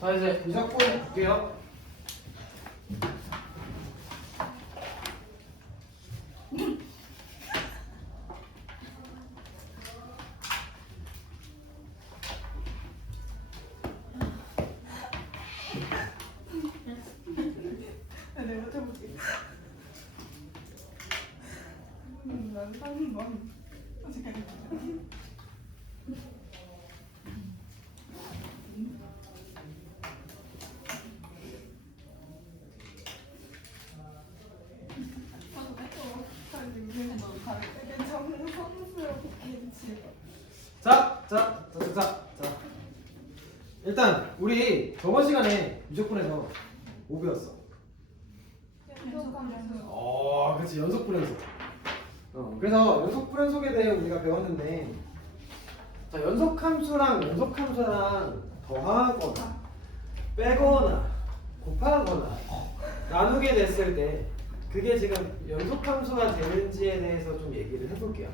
자, 이제 유작본 볼게요. 내가 해볼게. 난 사는 건 어떻게 하겠지? 자. 일단 우리 저번 시간에 유적분에서 뭐 배웠어? 그렇지, 연속 불연속. 그래서 연속 불연속에 대해 우리가 배웠는데, 자, 연속함수랑 연속함수랑 더하거나 빼거나 곱하거나 나누게 됐을 때 그게 지금 연속함수가 되는지에 대해서 좀 얘기를 해볼게요.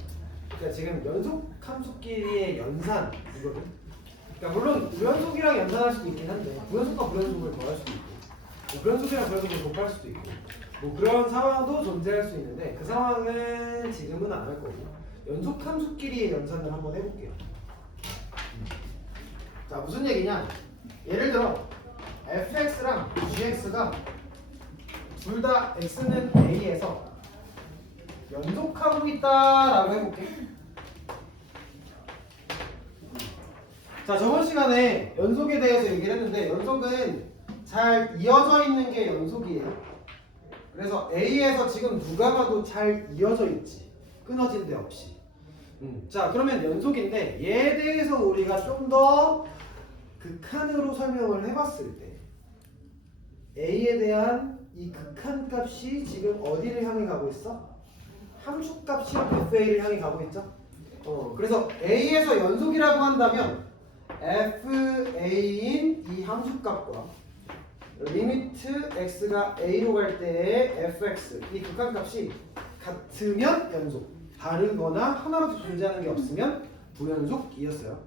그러니까 지금 연속함수끼리의 연산 이거든. 그러니까 물론 무연속이랑 연산할 수도 있긴 한데 무연속과 불연속을 더할 수도 있고 뭐 불연속이랑 불연속을 곱할 수도 있고 뭐 그런 상황도 존재할 수 있는데 그 상황은 지금은 안 할 거고 연속함수끼리의 연산을 한번 해볼게요. 자, 무슨 얘기냐? 예를 들어 fx랑 gx가 둘 다 x는 a에서 연속하고 있다라고 해볼게. 자, 저번 시간에 연속에 대해서 얘기를 했는데 연속은 잘 이어져 있는 게 연속이에요. 그래서 A에서 지금 누가 봐도 잘 이어져 있지. 끊어진 데 없이. 자, 그러면 연속인데 얘에 대해서 우리가 좀 더 극한으로 설명을 해봤을 때 A에 대한 이 극한 값이 지금 어디를 향해 가고 있어? 함수값이 FA를 향해 가고 있죠. 그래서 A에서 연속이라고 한다면 FA인 이 함수값과 리미트 x가 a로 갈 때의 fx 이 극한값이 같으면 연속, 다르거나 하나라도 존재하는 게 없으면 불연속이었어요.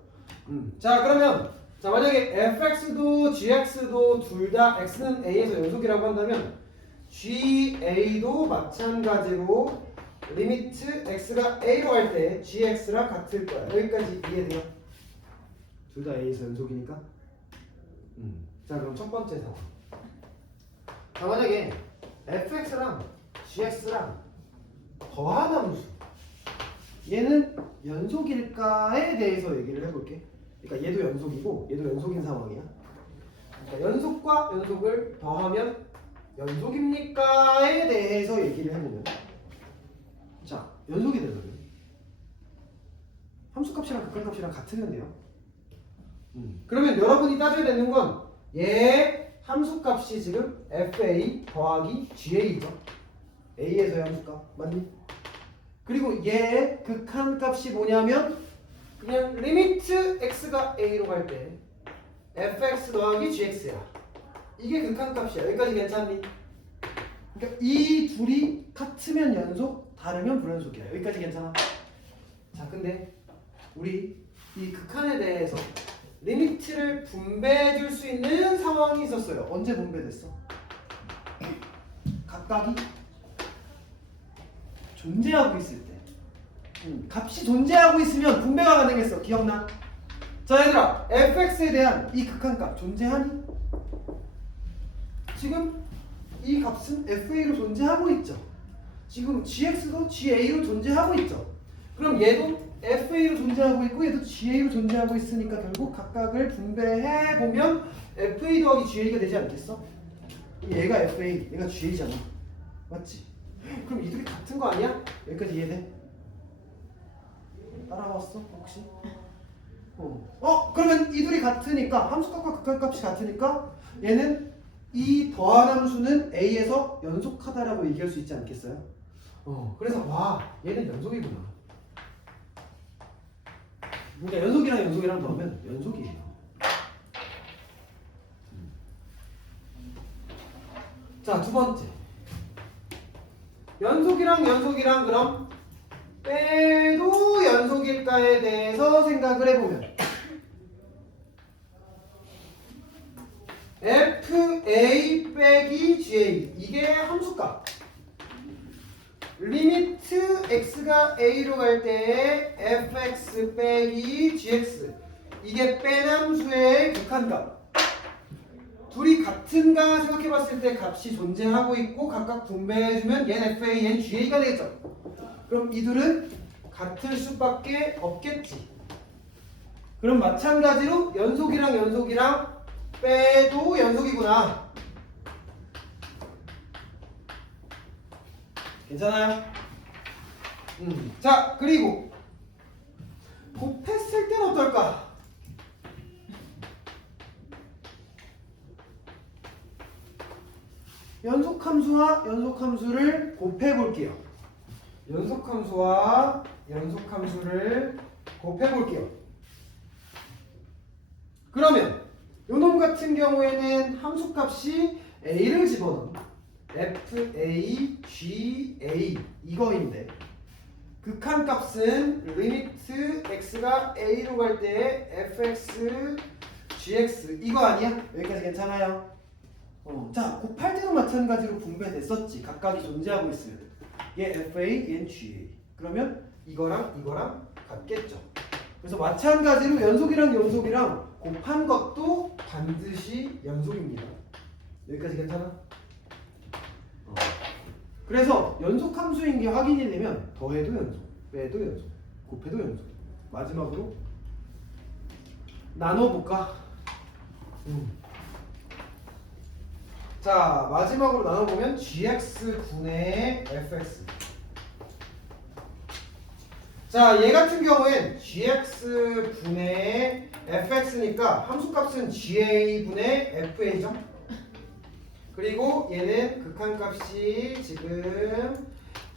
자, 그러면 자, 만약에 fx도 gx도 둘 다 x는 a에서 연속이라고 한다면 ga도 마찬가지로 리미트 x가 a로 갈 때 gx랑 같을 거야. 여기까지 이해돼요? 둘 다 a에서 연속이니까. 자, 그럼 첫 번째 상황. 자, 만약에 fx랑 gx랑 더한 함수 얘는 연속일까에 대해서 얘기를 해볼게. 그러니까 얘도 연속이고 얘도 연속인 상황이야. 그러니까 연속과 연속을 더하면 연속입니까에 대해서 얘기를 해보면, 자, 연속이 되거든. 함수값이랑 극한값이랑 같으면 돼요. 그러면 여러분이 따져야 되는 건 얘의 함수값이 지금 fa 더하기 ga죠. a에서의 함수값 맞니? 그리고 얘의 극한값이 뭐냐면 그냥 리미트 x가 a로 갈 때 fx 더하기 gx야. 이게 극한값이야. 여기까지 괜찮니? 그러니까 이 둘이 같으면 연속, 다르면 불연속이야. 여기까지 괜찮아? 자, 근데 우리 이 극한에 대해서 리미트를 분배해 줄 수 있는 상황이 있었어요. 언제 분배됐어? 각각이 존재하고 있을 때. 값이 존재하고 있으면 분배가 가능했어. 기억나? 자, 얘들아, fx에 대한 이 극한값 존재하니? 지금 이 값은 fa로 존재하고 있죠. 지금 gx도 ga로 존재하고 있죠. 그럼 얘도 fa로 존재하고 있고 얘도 ga로 존재하고 있으니까 결국 각각을 분배해 보면 fa 더하기 ga가 되지 않겠어? 얘가 fa, 얘가 ga잖아. 맞지? 그럼 이 둘이 같은 거 아니야? 여기까지 이해돼? 따라왔어 혹시? 그러면 이 둘이 같으니까 함수값과 극한값이 같으니까 얘는 이 더한 함수는 a에서 연속하다라고 얘기할 수 있지 않겠어요? 그래서 와, 얘는 연속이구나. 그러니까 연속이랑 더하면 연속이에요. 자, 두 번째. 연속이랑 그럼 빼도 연속일까에 대해서 생각을 해보면, 리미트 a 빼기 ga 이게 함수값. 리미트 x가 a로 갈 때 fx 빼기 gx 이게 뺀 함수의 극한값. 둘이 같은가 생각해봤을 때 값이 존재하고 있고 각각 분배해주면 얘는 fa, 얘는 ga가 되겠죠. 그럼 이 둘은 같을 수밖에 없겠지. 그럼 마찬가지로 연속이랑 연속이랑 빼도 연속이구나. 괜찮아요? 자, 그리고 곱했을 땐 어떨까? 연속함수와 연속함수를 곱해볼게요. 연속함수와 연속함수를 곱해볼게요. 그러면 요놈 같은 경우에는 함수값이 a를 집어넣은 fa, ga 이거인데 극한값은 리미트 x가 a로 갈 때 fx, gx 이거 아니야? 여기까지 괜찮아요? 자, 곱할 때도 마찬가지로 분배됐었지. 각각이 존재하고 있으면 얘 fa, 얘는 ga 그러면 이거랑 이거랑 같겠죠. 그래서 마찬가지로 연속이랑 연속이랑 곱한 것도 반드시 연속입니다. 여기까지 괜찮아? 그래서 연속 함수인 게 확인이 되면 더해도 연속, 빼도 연속, 곱해도 연속. 마지막으로 나눠볼까? 자, 마지막으로 나눠보면 gx분의 fx. 자, 얘 같은 경우엔 gx분의 fx니까 함수값은 ga분의 fa죠. 그리고 얘는 극한값이 지금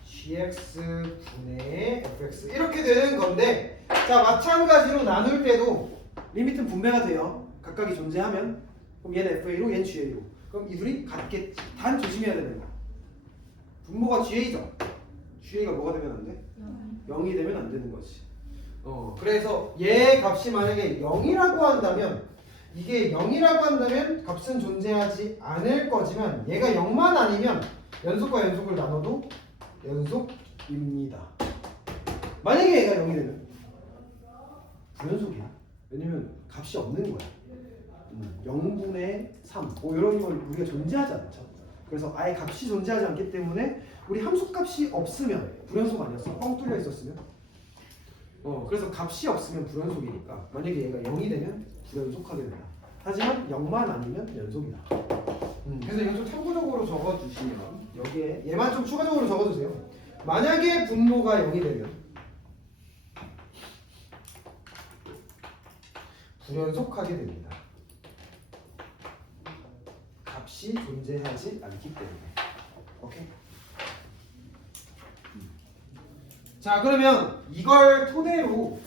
gx분의 fx 이렇게 되는 건데, 자, 마찬가지로 나눌 때도 리미트는 분배가 돼요. 각각이 존재하면. 그럼 얘는 fa로 얘는 ga로. 그럼 이 둘이 같겠지. 단 조심해야 되는 거. 분모가 ga죠. ga가 뭐가 되면 안 돼? 0이 되면 안 되는 거지. 그래서 얘 값이 만약에 0이라고 한다면, 이게 0이라고 한다면 값은 존재하지 않을 거지만 얘가 0만 아니면 연속과 연속을 나눠도 연속입니다. 만약에 얘가 0이 되면 불연속이야. 왜냐면 값이 없는 거야. 0분의 3 이런 걸 우리가 존재하지 않죠. 그래서 아예 값이 존재하지 않기 때문에 우리 함수값이 없으면 불연속 아니었어? 뻥 뚫려 있었으면? 그래서 값이 없으면 불연속이니까 만약에 얘가 0이 되면 불연속하게 된다. 하지만 0만 아니면 연속이다. 그래서 이거 좀 참고적으로 적어주시면 여기에 얘만 좀 추가적으로 적어주세요. 만약에 분모가 0이 되면 불연속하게 됩니다. 값이 존재하지 않기 때문에. 오케이? 자, 그러면 이걸 토대로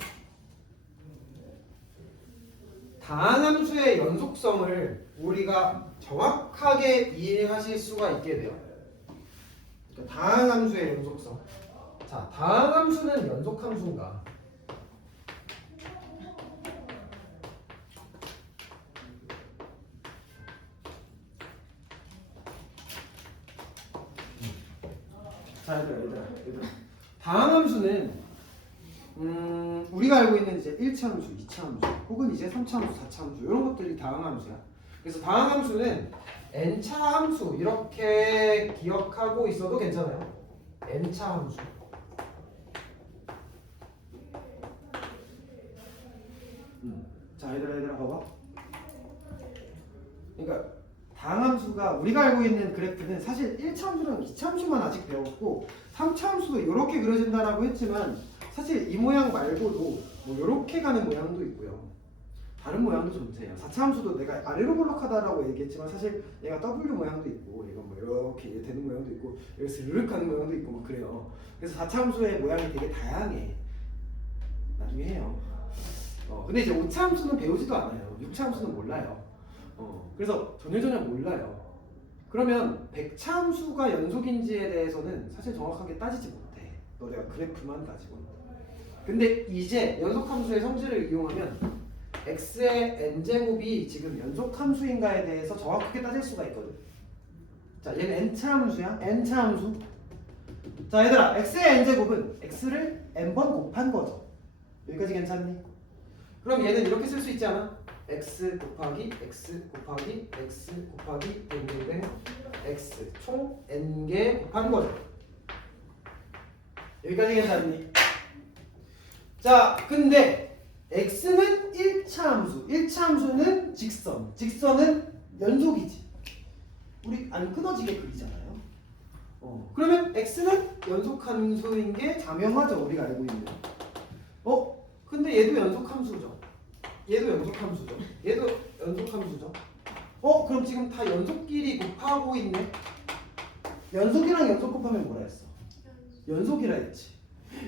다항함수의 연속성을 우리가 정확하게 이해하실 수가 있게 돼요. 그러니까 다항함수의 연속성. 자, 다항함수는 연속함수인가? 자, 얘들아. 다항함수는 우리가 알고 있는 이제 1차 함수, 2차 함수, 혹은 이제 3차 함수, 4차 함수 이런 것들이 다항함수야. 그래서 다항함수는 n차 함수 이렇게 기억하고 있어도 괜찮아요. n차 함수. 자, 얘들아 봐봐. 그러니까 다항함수가 우리가 알고 있는 그래프는 사실 1차 함수랑 2차 함수만 아직 배웠고 3차 함수도 이렇게 그려진다라고 했지만 사실 이 모양 말고도 뭐 이렇게 가는 모양도 있고요. 다른 모양도 존재해요. 4차 함수도 내가 아래로 볼록하다라고 얘기했지만 사실 얘가 W 모양도 있고 얘가 뭐 이렇게 되는 모양도 있고 여기 스르륵 가는 모양도 있고 막 그래요. 그래서 4차 함수의 모양이 되게 다양해. 나중에 해요. 근데 이제 5차 함수는 배우지도 않아요. 6차 함수는 몰라요. 그래서 전혀 몰라요. 그러면 100차 함수가 연속인지에 대해서는 사실 정확하게 따지지 못해. 너네가 그래프만 가지고. 근데 이제 연속함수의 성질을 이용하면 x의 n제곱이 지금 연속함수인가에 대해서 정확하게 따질 수가 있거든. 자, 얘는 n차 함수야. n차 함수. 자, 얘들아, x의 n제곱은 x를 n번 곱한 거죠. 여기까지 괜찮니? 그럼 얘는 이렇게 쓸 수 있지 않아? x 곱하기 x 곱하기 x 곱하기 뱅뱅뱅 x 총 n개 곱한 거죠. 여기까지 괜찮니? 자, 근데 x는 1차 함수. 1차 함수는 직선. 직선은 연속이지. 우리 안 끊어지게 그리잖아요. 그러면 x는 연속함수인 게 자명하죠. 우리가 알고 있는. 근데 얘도 연속함수죠. 얘도 연속함수죠. 얘도 연속함수죠. 그럼 지금 다 연속끼리 곱하고 있네. 연속이랑 연속 곱하면 뭐라 했어? 연속이라 했지.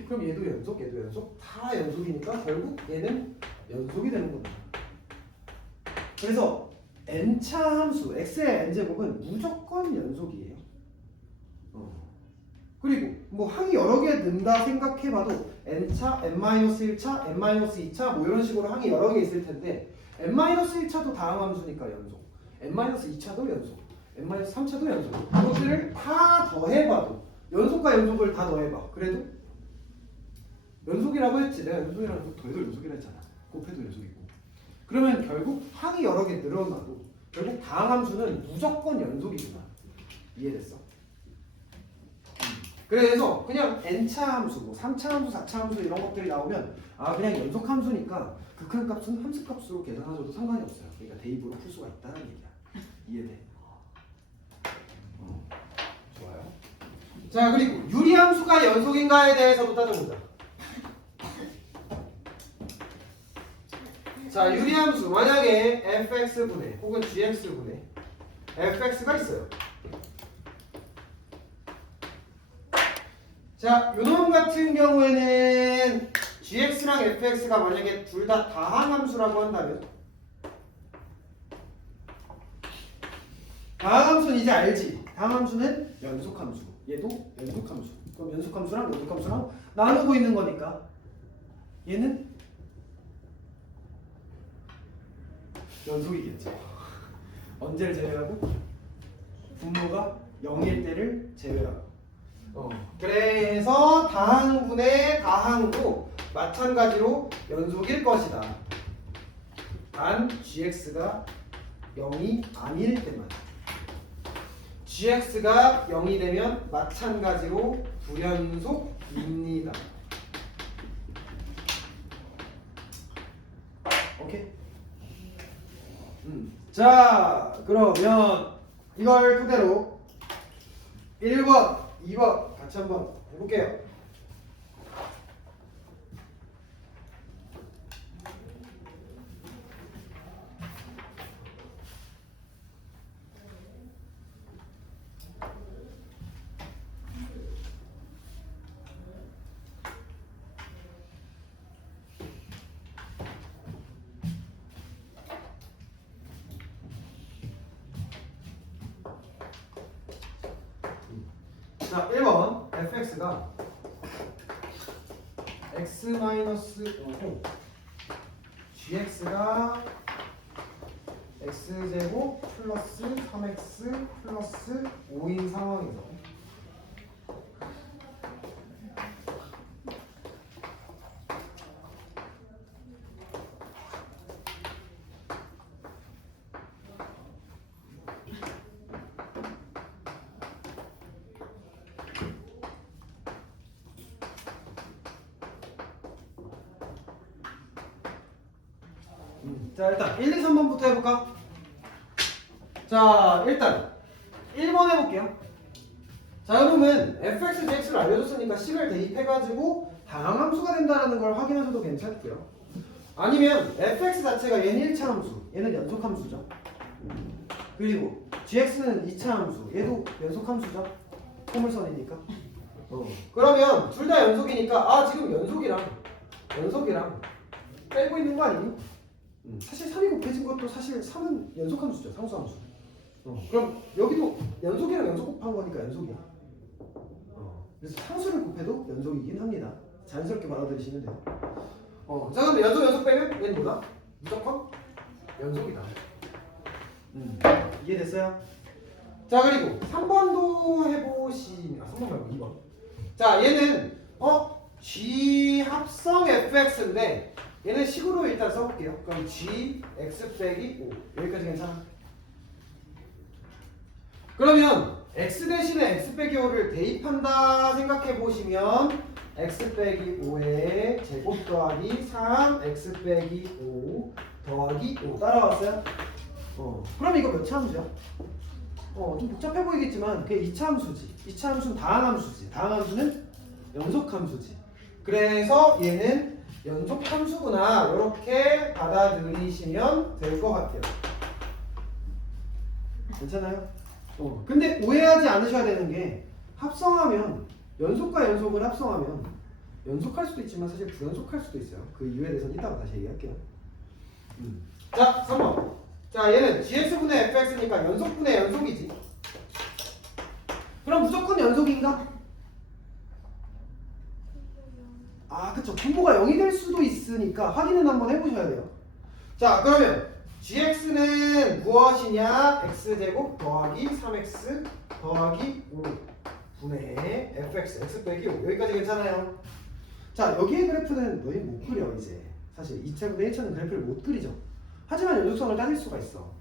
그럼 얘도 연속, 얘도 연속, 다 연속이니까 결국 얘는 연속이 되는 겁니다. 그래서 n차 함수, x의 n제곱은 무조건 연속이에요. 그리고 뭐 항이 여러 개 넣는다 생각해봐도 n차, n-1차, n-2차 뭐 이런 식으로 항이 여러 개 있을 텐데 n-1차도 다항함수니까 연속, n-2차도 연속, n-3차도 연속. 이것들을 다 더해봐도 연속과 연속을 다 더해봐. 그래도 연속이라고 했지. 내가 연속이라고 더해도 연속이라 했잖아. 곱해도 연속이고. 그러면 결국 항이 여러 개 늘어나도 결국 다항함수는 무조건 연속이구나. 이해됐어? 그래서 그냥 n차 함수, 뭐 3차 함수, 4차 함수 이런 것들이 나오면 그냥 연속 함수니까 극한값은 함수값으로 계산하셔도 상관이 없어요. 그러니까 대입으로 풀 수가 있다는 얘기야. 이해돼? 좋아요. 자, 그리고 유리함수가 연속인가에 대해서도 따져보자. 자, 유리함수 만약에 fx분의 혹은 gx분의 fx가 있어요. 자, 요놈 같은 경우에는 gx랑 fx가 만약에 둘 다 다항함수라고 한다면 다항함수는 이제 알지? 다항함수는 연속함수. 얘도 연속함수. 그럼 연속함수랑 연속함수랑 나누고 있는 거니까 얘는 연속이겠죠. 언제를 제외하고? 분모가 0일 때를 제외하고. 그래서 다항분의 다항도 마찬가지로 연속일 것이다. 단 gx가 0이 아닐 때만. gx가 0이 되면 마찬가지로 불연속입니다. 오케이? 자, 그러면 이걸 토대로 1번, 2번 같이 한번 해볼게요. 자, 1번 fx가 gx가 x제곱 플러스 3x 플러스 5인 상황에서 자, 일단 1, 2, 3번부터 해볼까? 자, 일단 1번 해볼게요. 자, 여러분 fx, gx를 알려줬으니까 식을 대입해가지고 다항함수가 된다는 걸 확인하셔도 괜찮고요. 아니면 fx 자체가 얘는 1차 함수, 얘는 연속함수죠. 그리고 gx는 2차 함수, 얘도 연속함수죠. 포물선이니까. 그러면 둘 다 연속이니까 지금 연속이랑 빼고 있는 거 아니니? 사실 3이 곱해진 것도 사실 3은 연속함수죠. 상수함수. 그럼 여기도 연속이랑 연속 곱한 거니까 연속이야. 그래서 상수를 곱해도 연속이긴 합니다. 자연스럽게 받아들이시면 돼요. 자, 그럼 연속 빼면 얘는 뭐다? 무조건 연속이다. 이해됐어요? 자, 그리고 3번도 해보시면 3번 말고 2번. 자, 얘는 G 합성 fx인데 얘는 식으로 일단 써볼게요. 그럼 G x 빼기 5 여기까지 괜찮아? 그러면 x 대신에 x 빼기 5를 대입한다 생각해 보시면 x 빼기 5에 제곱 더하기 3 x 빼기 5 더하기 5 따라왔어요? 그럼 이거 몇 차 함수야? 좀 복잡해 보이겠지만 그게 2차 함수지. 2차 함수는 다항함수지. 다항함수는 연속함수지. 그래서 얘는 연속함수구나 이렇게 받아들이시면 될 것 같아요. 괜찮아요? 근데 오해하지 않으셔야 되는 게 합성하면 연속과 연속을 합성하면 연속할 수도 있지만 사실 불연속할 수도 있어요. 그 이유에 대해서는 이따가 다시 얘기할게요. 자, 3번. 자, 얘는 gx분의 fx니까 연속분의 연속이지. 그럼 무조건 연속인가? 그쵸. 분모가 0이 될 수도 있으니까 확인은 한번 해보셔야 돼요. 자, 그러면 gx는 무엇이냐? x제곱 더하기 3x 더하기 5 분의 fx x 빼기 5 여기까지 괜찮아요? 자, 여기의 그래프는 너희 못 그려 이제. 사실 2차분의 1차는 그래프를 못 그리죠. 하지만 연속성을 따질 수가 있어.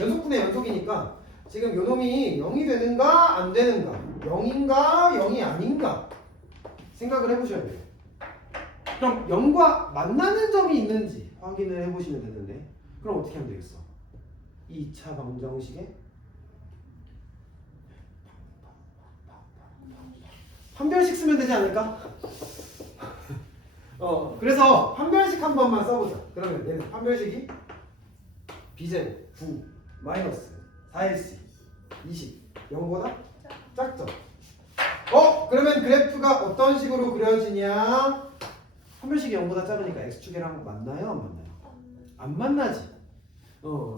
연속분의 연속이니까 지금 요놈이 0이 되는가 안 되는가 0인가 0이 아닌가 생각을 해보셔야 돼요. 그럼 0과 만나는 점이 있는지 확인을 해보시면 되는데 그럼 어떻게 하면 되겠어? 2차 방정식에 판별식 쓰면 되지 않을까? 그래서 판별식 한 번만 써보자. 그러면 얘는 판별식이 b제곱 9 마이너스 4ac 20 0보다 작죠? 그러면 그래프가 어떤 식으로 그려지냐? 판별식이 0보다 작으니까 x축이랑 만나요? 안 만나요? 안 만나지.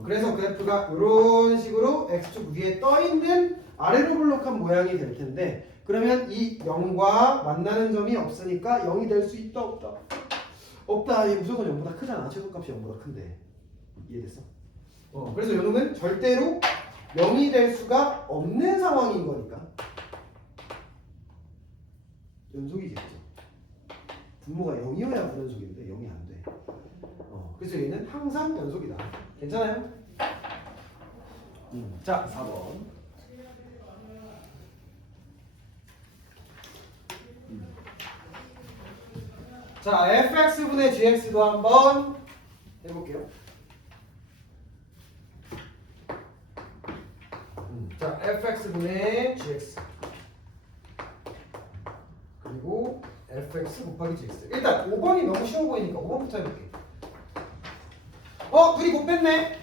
그래서 그래프가 이런 식으로 x축 위에 떠있는 아래로 볼록한 모양이 될 텐데 그러면 이 0과 만나는 점이 없으니까 0이 될 수 있다 없다? 없다. 이게 무조건 0보다 크잖아. 최소값이 0보다 큰데. 이해됐어? 그래서 요놈은 절대로 0이 될 수가 없는 상황인 거니까 연속이겠죠. 분모가 0이어야 불연속인데 0이 안 돼. 그래서 얘는 항상 연속이다. 괜찮아요? 자, 4번. 자, fx분의 gx도 한번 해볼게요. 자, fx분의 gx 그리고 fx 곱하기 gx. 일단 5번이 너무 쉬워 보이니까 5번부터 해볼게. 둘이 곱 뺐네.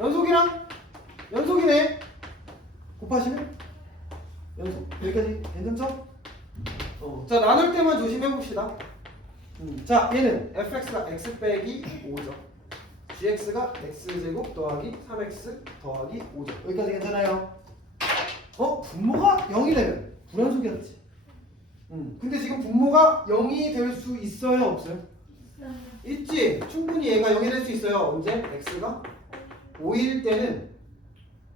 연속이랑 연속이네. 곱하시면 연속. 여기까지 괜찮죠? 자, 나눌 때만 조심해봅시다. 자, 얘는 fx가 x 빼기 5죠. gx가 x제곱 더하기 3x 더하기 5죠. 여기까지 괜찮아요? 분모가 0이 되면 불연속이었지. 근데 지금 분모가 0이 될 수 있어요? 없어요? 있지. 충분히 얘가 0이 될 수 있어요. 언제? x가 5일 때는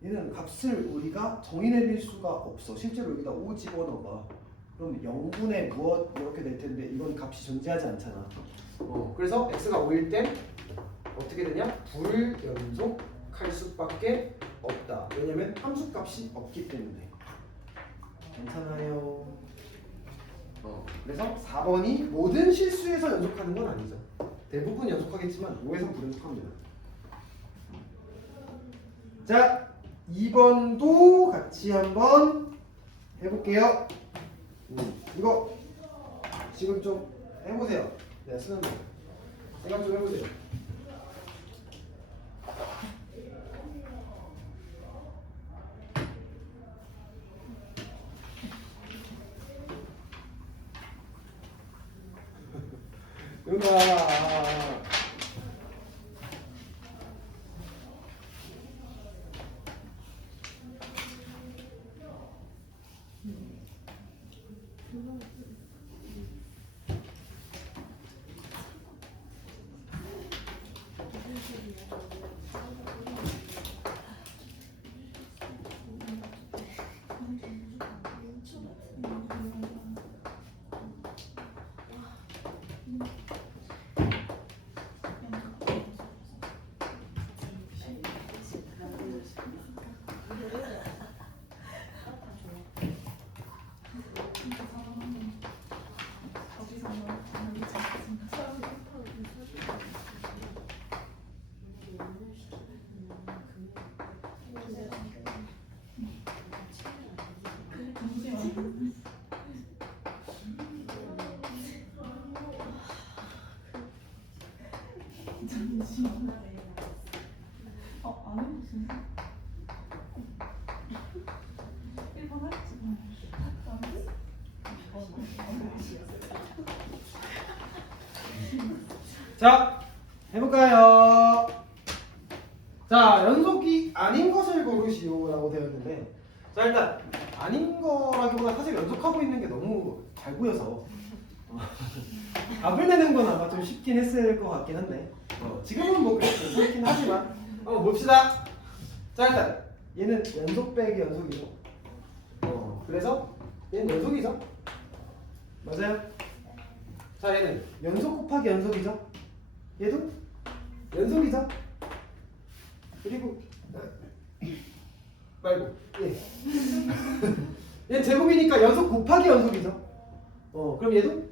얘는 값을 우리가 정의내릴 수가 없어. 실제로 여기다 5 집어넣어봐. 그럼 0분의 무엇 이렇게 될 텐데 이건 값이 존재하지 않잖아. 그래서 x가 5일 땐 어떻게 되냐? 불연속할 수밖에 없다. 왜냐면 함수값이 없기 때문에. 괜찮아요. 그래서 4번이 모든 실수에서 연속하는 건 아니죠. 대부분 연속하겠지만 5에서 불연속합니다. 자, 2번도 같이 한번 해볼게요. 이거 지금 좀 해보세요. 내가 쓰는 거 생각 좀 해보세요. 은아 잠시만. 안 해보시네. 1번 할지. 안 돼? 자, 해볼까요? 자, 연속이 아닌 것을 고르시오라고 되어 있는데, 자 일단 아닌 거라기보다 사실 연속하고 있는 게 너무 잘 보여서 답을 내는 건 아마 좀 쉽긴 했을 것 같긴 한데, 지금은 뭐 그렇긴 하지만 한번 봅시다. 자 일단 얘는 연속 빼기 연속이죠. 그래서 얘는 연속이죠. 맞아요? 자 얘는 연속 곱하기 연속이죠. 얘도 연속이죠. 그리고 말고 얘 제곱이니까 연속 곱하기 연속이죠. 그럼 얘도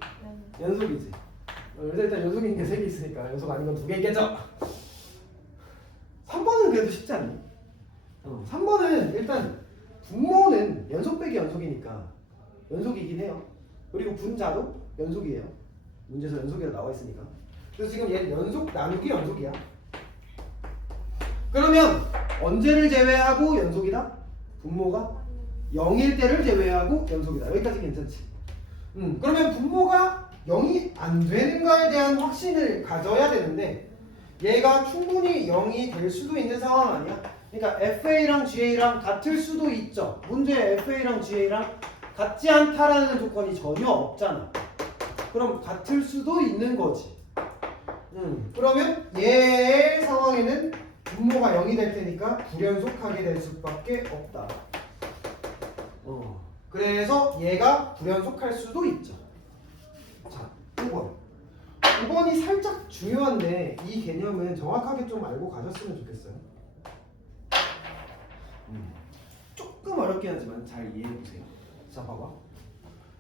연속이지. 그래서 일단 연속인 게 3개 있으니까 연속 아닌 건 2개 있겠죠. 3번은 그래도 쉽지 않니? 3번은 일단 분모는 연속 빼기 연속이니까 연속이긴 해요. 그리고 분자도 연속이에요. 문제에서 연속이라 나와 있으니까. 그래서 지금 얘는 연속 나누기 연속이야. 그러면 언제를 제외하고 연속이다? 분모가 0일 때를 제외하고 연속이다. 여기까지 괜찮지? 그러면 분모가 0이 안 되는 거에 대한 확신을 가져야 되는데 얘가 충분히 0이 될 수도 있는 상황 아니야? 그러니까 FA랑 GA랑 같을 수도 있죠. 문제에 FA랑 GA랑 같지 않다라는 조건이 전혀 없잖아. 그럼 같을 수도 있는 거지. 그러면 얘의 상황에는 분모가 0이 될 테니까 불연속하게 될 수밖에 없다. 그래서 얘가 불연속할 수도 있죠. 자, 5번. 5번이 살짝 중요한데 이 개념은 정확하게 좀 알고 가셨으면 좋겠어요. 조금 어렵긴 하지만 잘 이해해보세요. 자, 봐봐.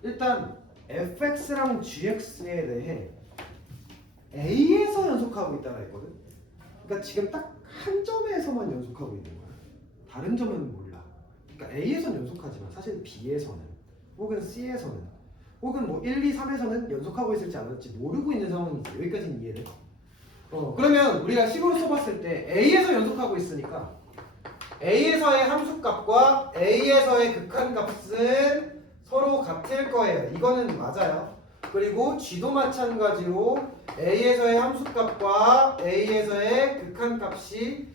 일단 fx랑 gx에 대해 a에서 연속하고 있다고 했거든. 그러니까 지금 딱 한 점에서만 연속하고 있는 거야. 다른 점은 몰라. 그러니까 A에서는 연속하지만 사실 B에서는 혹은 C에서는 혹은 뭐 1, 2, 3에서는 연속하고 있을지 안 할지 모르고 있는 상황이지. 여기까지는 이해돼. 그러면 우리가 식으로 써봤을 때 A에서 연속하고 있으니까 A에서의 함수값과 A에서의 극한값은 서로 같을 거예요. 이거는 맞아요. 그리고 G도 마찬가지로 A에서의 함수값과 A에서의 극한값이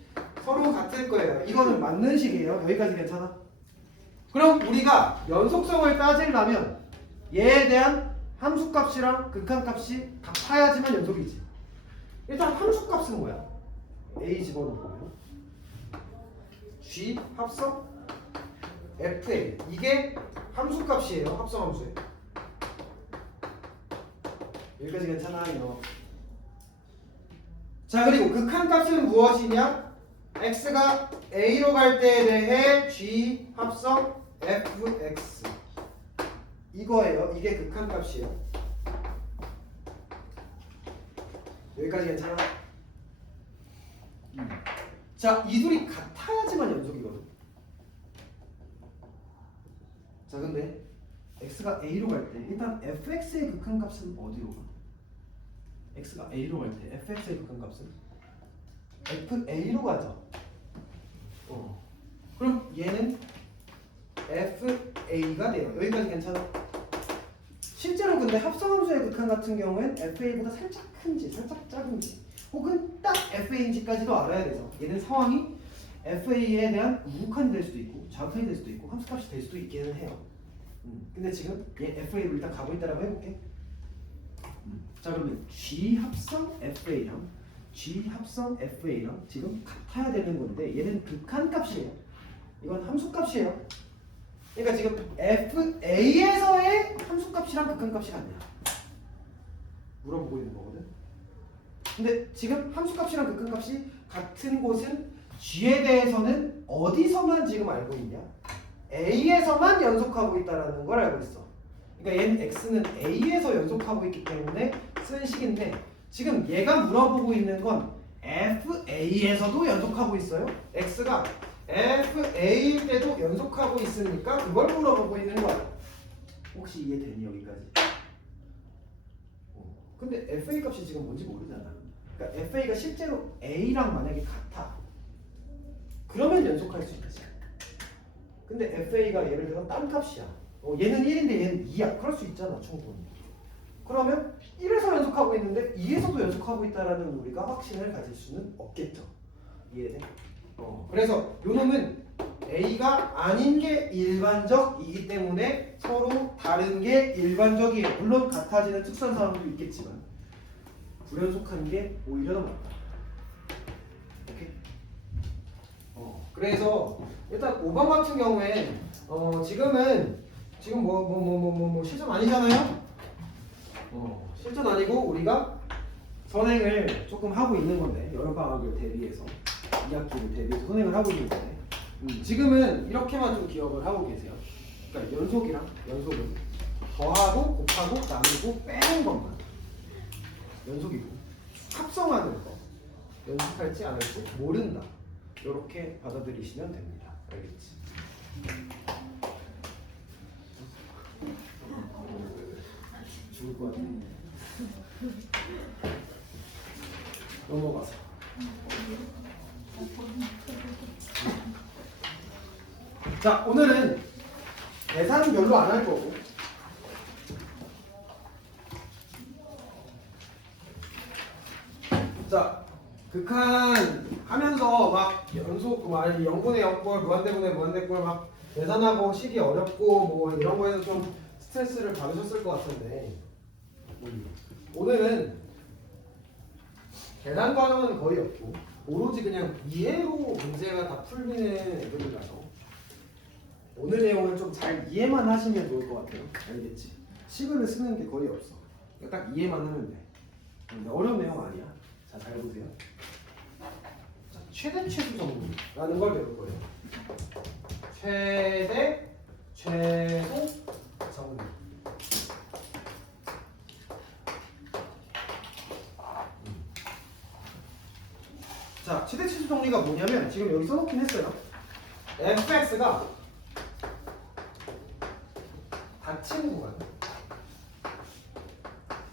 서로 같을 거예요. 이거는 맞는 식이에요. 여기까지 괜찮아? 그럼 우리가 연속성을 따지려면 얘에 대한 함수값이랑 극한값이 같아야지만 연속이지. 일단 함수값은 뭐야? A 집어넣으면 G 합성 FA 이게 함수값이에요. 합성함수에. 여기까지 괜찮아요. 자, 그리고 극한값은 무엇이냐? x가 a로 갈 때에 대해 g 합성 fx 이거예요. 이게 극한값이에요. 여기까지 괜찮아? 자, 이 둘이 같아야지만 연속이거든. 자, 근데 x가 a로 갈 때 일단 fx의 극한값은 어디로 가? x가 a로 갈 때 fx의 극한값은 fa로 가죠. 그럼 얘는 fa가 돼요. 여기까지 괜찮아? 실제로 근데 합성함수의 극한 같은 경우엔 fa보다 살짝 큰지 살짝 작은지 혹은 딱 fa인지까지도 알아야 돼서 얘는 상황이 fa에 대한 우극한이 될 수도 있고 좌극한이 될 수도 있고 함수값이 될 수도 있기는 해요. 근데 지금 얘 fa로 일단 가고 있다라고 해볼게. 자, 그러면 G 합성 FA랑 G 합성 FA랑 지금 같아야 되는 건데 얘는 극한값이에요. 이건 함수값이에요. 그러니까 지금 FA에서의 함수값이랑 극한값이 같냐 물어보고 있는 거거든. 근데 지금 함수값이랑 극한값이 같은 곳은 G에 대해서는 어디서만 지금 알고 있냐? A에서만 연속하고 있다는 걸 알고 있어. 그러니까 얘는 x는 a에서 연속하고 있기 때문에 쓴 식인데 지금 얘가 물어보고 있는 건 fa에서도 연속하고 있어요. x가 fa일 때도 연속하고 있으니까 그걸 물어보고 있는 거야. 혹시 이해되니 여기까지? 근데 fa 값이 지금 뭔지 모르잖아. 그러니까 FA가 실제로 A랑 만약에 같아. 그러면 연속할 수 있지. 근데 FA가 예를 들어 딴 값이야. 얘는 1인데 얘는 2야. 그럴 수 있잖아, 충분히. 그러면 1에서 연속하고 있는데 2에서도 연속하고 있다라는 우리가 확신을 가질 수는 없겠죠. 이해돼? 그래서 요 놈은 A가 아닌 게 일반적이기 때문에 서로 다른 게 일반적이에요. 물론 같아지는 특수한 상황도 있겠지만 불연속한 게 오히려 더 많다. 오케이? 그래서 일단 5번 같은 경우엔 지금 뭐 실전 아니잖아요. 실전 아니고 우리가 선행을 조금 하고 있는 건데 여러 방학을 대비해서 2학기를 대비해서 선행을 하고 있는 건데 지금은 이렇게만 좀 기억을 하고 계세요. 그러니까 연속은 더하고 곱하고 나누고 빼는 것만 연속이고 합성하는 거 연속할지 안 할지 모른다. 이렇게 받아들이시면 됩니다. 알겠지? 죽을 것 같아. 넘어가서. 자, 오늘은 계산은 별로 안 할 거고. 자, 극한 하면서 막 연속, 막 0분의 0꼴, 무한대분의 무한대꼴 막 계산하고 식이 어렵고 뭐 이런 거에서 좀 스트레스를 받으셨을 것 같은데 오늘은 계산 과정은 거의 없고 오로지 그냥 이해로 문제가 다 풀리는 애들이라서 오늘 내용을 좀 잘 이해만 하시면 좋을 것 같아요. 알겠지? 식을 쓰는 게 거의 없어. 그러니까 딱 이해만 하면 돼. 근데 어려운 내용 아니야. 자, 잘 보세요. 자, 최대 최소 정리라는 걸 배울 거예요. 최대 최소 정리. 자, 최대 최소 정리가 뭐냐면 지금 여기 써놓긴 했어요. fx가 닫힌 구간.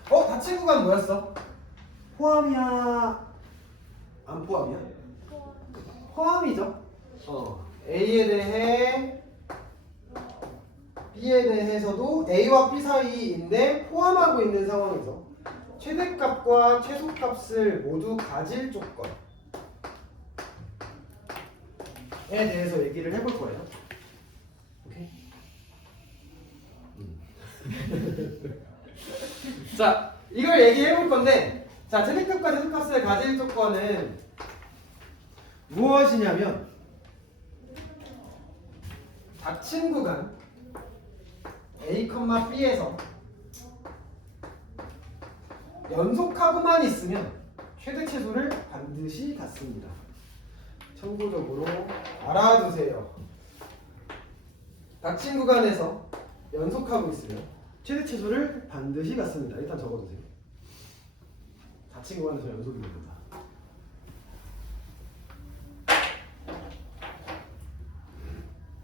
닫힌 구간 뭐였어? 포함이야? 안 포함이야? 포함이죠. A에 대해 B에 대해서도 A와 B 사이인데 포함하고 있는 상황이죠. 최대값과 최소값을 모두 가질 조건에 대해서 얘기를 해볼 거예요. 오케이? 자, 이걸 얘기해 볼 건데, 자, 최대값과 최소값을 가질 조건은 무엇이냐면 닫힌 구간 A, B에서 연속하고만 있으면 최대 최소를 반드시 갖습니다. 참고적으로 알아두세요. 닫힌 구간에서 연속하고 있으면 최대 최소를 반드시 갖습니다. 일단 적어두세요. 닫힌 구간에서 연속이 됩니다.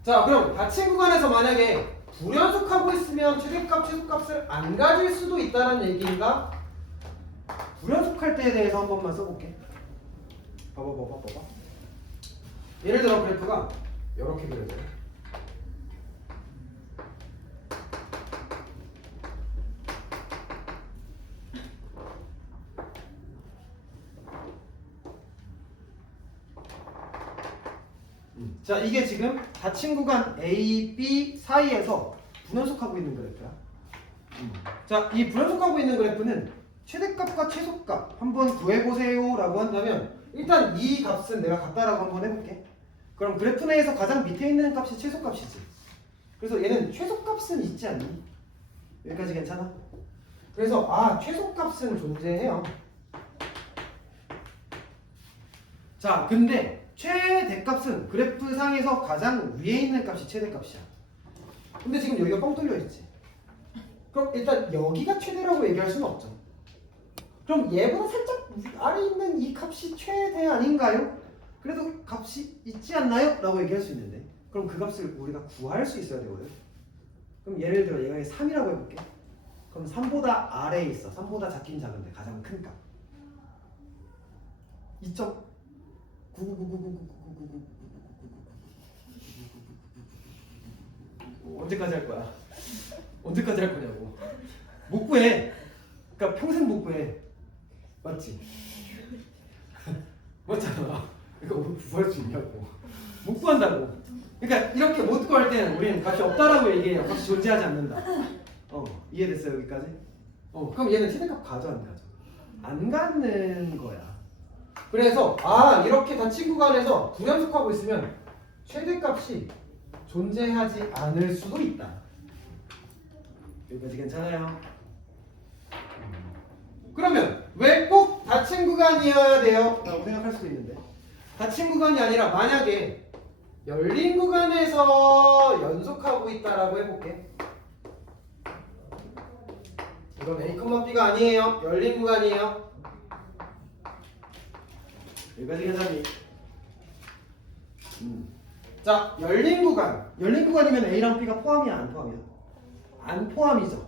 자, 그럼 닫힌 구간에서 만약에 불연속하고 있으면 최대값, 최소값을 안 가질 수도 있다는 얘기인가? 불연속할 때에 대해서 한 번만 써볼게. 봐봐. 예를 들어 그래프가 이렇게 그려져요. 자, 이게 지금 닫힌 구간 A, B 사이에서 불연속하고 있는 그래프야. 자, 이 불연속하고 있는 그래프는 최대값과 최소값 한번 구해보세요 라고 한다면 일단 이 값은 내가 같다라고 한번 해볼게. 그럼 그래프 내에서 가장 밑에 있는 값이 최소값이지. 그래서 얘는 최소값은 있지 않니? 여기까지 괜찮아? 그래서 최소값은 존재해요. 자, 근데 최대값은 그래프 상에서 가장 위에 있는 값이 최대값이야. 근데 지금 여기가 뻥 뚫려 있지. 그럼 일단 여기가 최대라고 얘기할 수는 없죠. 그럼 얘보다 살짝 아래 있는 이 값이 최대 아닌가요? 그래도 값이 있지 않나요? 라고 얘기할 수 있는데 그럼 그 값을 우리가 구할 수 있어야 되거든. 그럼 예를 들어 얘가 3이라고 해볼게. 그럼 3보다 아래에 있어. 3보다 작긴 작은데 가장 큰 값. 언제까지 할 거야? 언제까지 할 거냐고. 못 구해. 그러니까 평생 못 구해. 맞지? 맞잖아. 이거 구할 수 있냐고. 못 구한다고. 그러니까 이렇게 못 구할 때는 우리는 값이 없다라고 얘기해요. 값이 존재하지 않는다. 이해됐어요 여기까지? 그럼 얘는 최대값 가져 안 가져? 안 갖는 거야. 그래서 이렇게 닫힌 구간에서 불연속하고 있으면 최대값이 존재하지 않을 수도 있다. 여기까지 괜찮아요? 그러면 왜 꼭 닫힌 구간이어야 돼요? 라고 생각할 수도 있는데 닫힌 구간이 아니라 만약에 열린 구간에서 연속하고 있다라고 해볼게. 이건 A, B가 아니에요. 열린 구간이에요. 여기까지 괜찮니? 자, 열린 구간. 열린 구간이면 A랑 B가 포함이야, 안 포함이야? 안 포함이죠.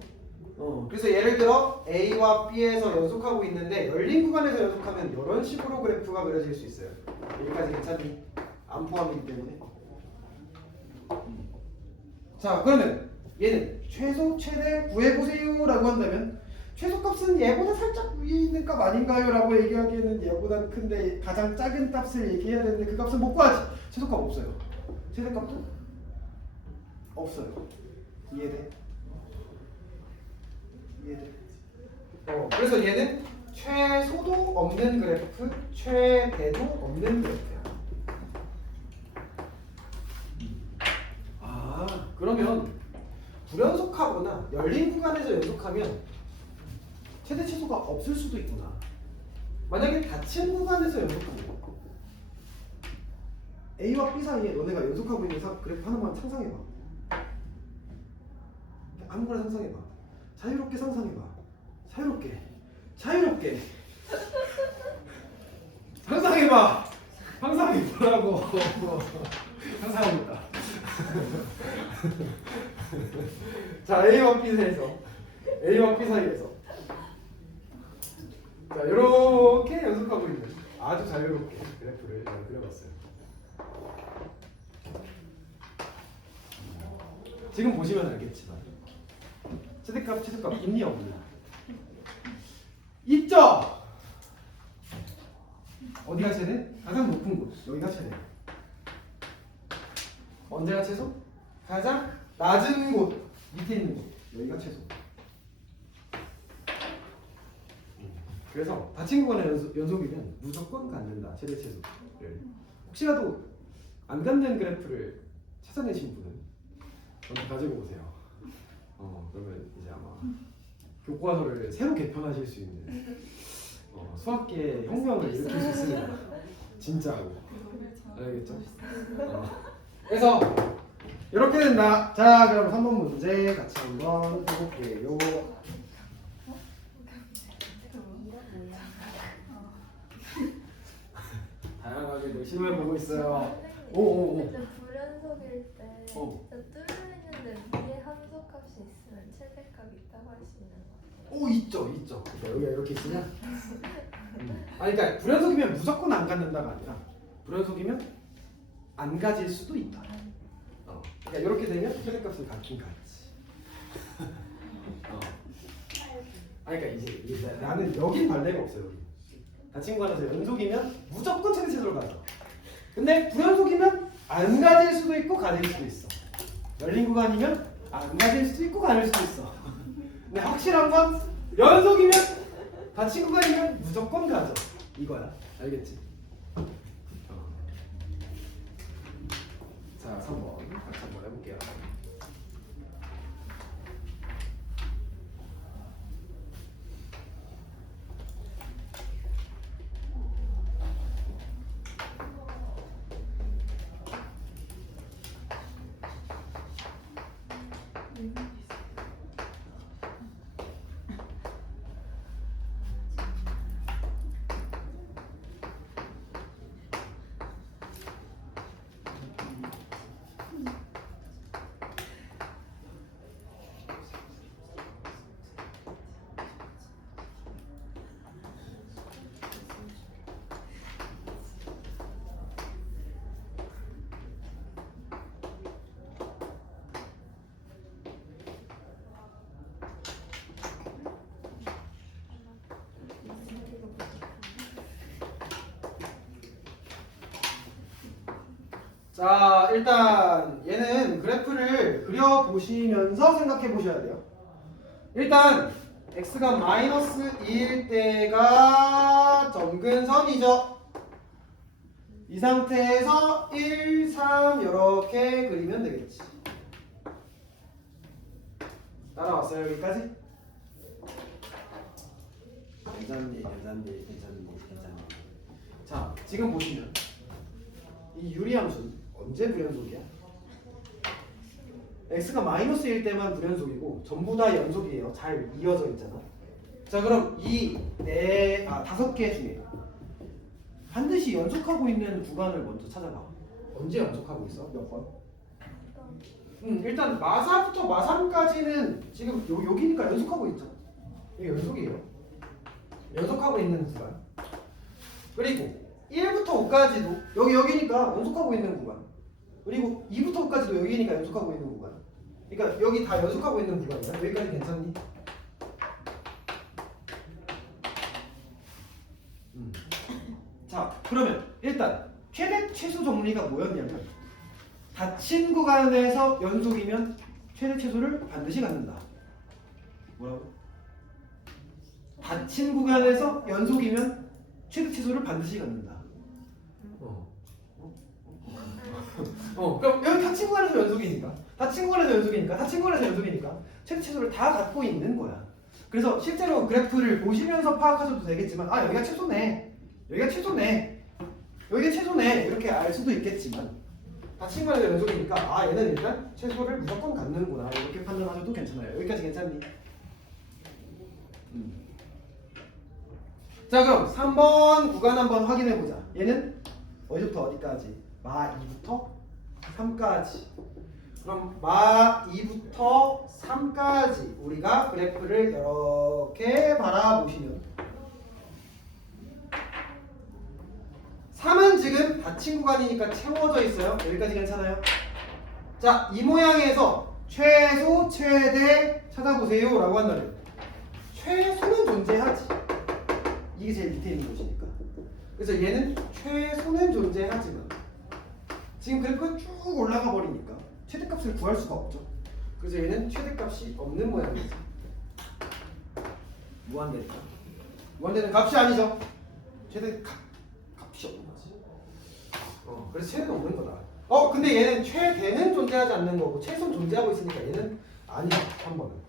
그래서 예를 들어 A와 B에서 연속하고 있는데 열린 구간에서 연속하면 이런 식으로 그래프가 그려질 수 있어요. 여기까지 괜찮니? 안 포함이기 때문에. 자, 그러면 얘는 최소, 최대 구해보세요 라고 한다면 최소값은 얘보다 살짝 위에 있는 값 아닌가요? 라고 얘기하기에는 얘보다 큰데 가장 작은 값을 얘기해야 되는데 그 값은 못 구하지. 최소값 없어요. 최대값도 없어요. 이해돼? 이해돼? 그래서 얘는 최소도 없는 그래프, 최대도 없는 그래프야. 그러면 불연속하거나 열린 구간에서 연속하면 최대 최소가 없을 수도 있구나. 만약에 닫힌 구간에서 연속하면 A와 B 사이에 너네가 연속하고 있는 그래프 하나만 상상해봐. 아무거나 상상해봐. 자유롭게 상상해봐. 자유롭게 상상해봐. 상상해보라고. 상상하고 있다. 자, A와 B 사이에서 자, 이렇게 연속하고 있는 아주 자유롭게 그래프를 제가 그려봤어요. 지금 보시면 알겠지만 최대값 있니 없니? 있죠? 어디가 최대? 가장 높은 곳 여기가 최대. 언제가 최소? 가장 낮은 곳 밑에 있는 곳 여기가 최소. 그래서 닫힌 구간의 연속이면 무조건 갖는다. 최대 최소를. 혹시라도 안 갖는 그래프를 찾아내신 분은 저한테 가지고 오세요. 그러면 이제 아마 교과서를 새로 개편하실 수 있는 수학계의 혁명을 일으킬 수 있습니다. 진짜로. 알겠죠? 그래서 이렇게 된다. 자, 그럼 3번 문제 같이 한번 해볼게요. 다양하게 시도해보고 있어요. 오오오. 불연속일 때 뚫려있는데 위에 함수값이 있으면 최대값이 있다고 할 수 있는 거예요. 오, 있죠. 여기가 이렇게 있으면 그러니까 불연속이면 무조건 안 갖는다가 아니라 불연속이면 안 가질 수도 있다. 그러니까 이렇게 되면 최대값은 갖긴 갖지. 그러니까 이제 나는 여긴 발레가 없어요. 여기 닫힌 구간에서 연속이면 무조건 최대 최소를 가져. 근데 불연속이면 안 가질 수도 있고 가질 수도 있어. 열린 구간이면 안 가질 수도 있고 가질 수도 있어. 근데 확실한 건 연속이면 닫힌 구간이면 무조건 가져. 이거야. 알겠지? 자, 3번 같이 한번 해볼게요. 자, 일단 얘는 그래프를 그려보시면서 생각해 보셔야 돼요. 일단 x가 마이너스 2일 때가 점근선이죠. 이 상태에서 1, 3 이렇게 그리면 되겠지. 따라왔어요 여기까지? 괜찮니. 자, 지금 보시면 이 유리함수는 언제 불연속이야? x가 마이너스일 때만 불연속이고 전부 다 연속이에요. 잘 이어져 있잖아. 자, 그럼 다섯 개 중에 반드시 연속하고 있는 구간을 먼저 찾아봐. 언제 연속하고 있어? 몇 번? 일단 마사부터 마삼까지는 지금 여기니까 연속하고 있죠. 이게 연속이에요. 연속하고 있는 구간. 그리고 1부터 5까지도 여기니까 연속하고 있는 구간. 그리고 2부터 5까지도 여기니까 연속하고 있는 구간. 그러니까 여기 다 연속하고 있는 구간이야. 여기까지 괜찮니? 자, 그러면 일단 최대 최소 정리가 뭐였냐면 닫힌 구간에서 연속이면 최대 최소를 반드시 갖는다. 뭐라고? 닫힌 구간에서 연속이면 최대 최소를 반드시 갖는다. 그럼 여기 닫힌 구간에서 연속이니까 최대 최소를 다 갖고 있는 거야. 그래서 실제로 그래프를 보시면서 파악하셔도 되겠지만 여기가 최소네 이렇게 알 수도 있겠지만 닫힌 구간에서 연속이니까 얘는 일단 최소를 무조건 갖는구나 이렇게 판단하셔도 괜찮아요. 여기까지 괜찮니? 자, 그럼 3번 구간 한번 확인해보자. 얘는 어디부터 어디까지? 마 2부터 3까지. 그럼 마 2부터 3까지 우리가 그래프를 이렇게 바라보시면 3은 지금 닫힌 구간이니까 채워져 있어요. 여기까지 괜찮아요? 자, 이 모양에서 최소, 최대 찾아보세요 라고 한다면 최소는 존재하지. 이게 제일 밑에 있는 곳이니까. 그래서 얘는 최소는 존재하지만 지금 그래프가 쭉 올라가 버리니까 최대값을 구할 수가 없죠. 그래서 얘는 최대값이 없는 모양이지. 무한대니까. 무한대는 값이 아니죠. 값이 없는 거지. 그래서 최대는 없는 거다. 근데 얘는 최대는 존재하지 않는 거고 최소는 존재하고 있으니까 얘는 아니야. 3번은.